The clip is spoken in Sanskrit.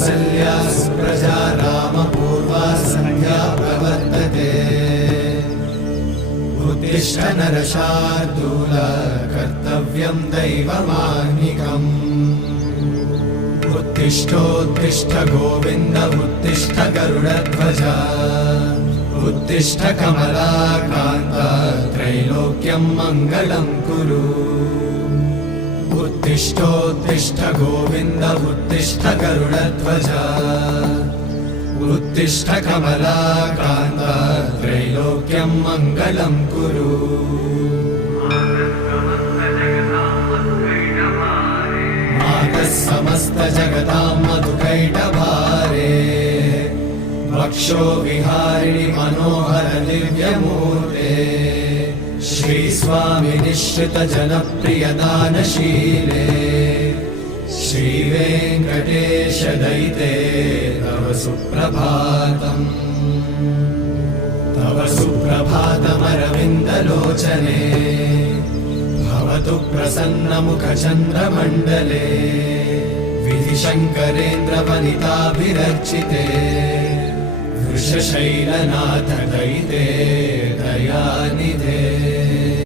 कौसल्या सुप्रजा रामपूर्वा सन्ध्या प्रवर्तते उत्तिष्ठ नरशार्दूल कर्तव्यं दैवमाह्निकम् उत्तिष्ठोत्तिष्ठ गोविन्द उत्तिष्ठ गरुडध्वज उत्तिष्ठ कमलाकान्त त्रैलोक्यं मङ्गलं कुरु उत्तिष्ठोत्तिष्ठ गोविन्द उत्तिष्ठ गरुडध्वज उत्तिष्ठ कमलाकान्त त्रैलोक्यं मङ्गलं कुरु मातः समस्त जगतां मधुकैटभारे वक्षो विहारिणि मनोहर दिव्यमूर्ते श्रीस्वामि निश्चित जनप्रिय दानशीले श्रीवेङ्कटेश दयिते तव सुप्रभातम् तव सुप्रभातमरविन्दलोचने भवतु प्रसन्नमुखचन्द्रमण्डले विधिशङ्करेन्द्रवनिताभिरर्चिते वृषशैलनाथ दयिते दयानिधे।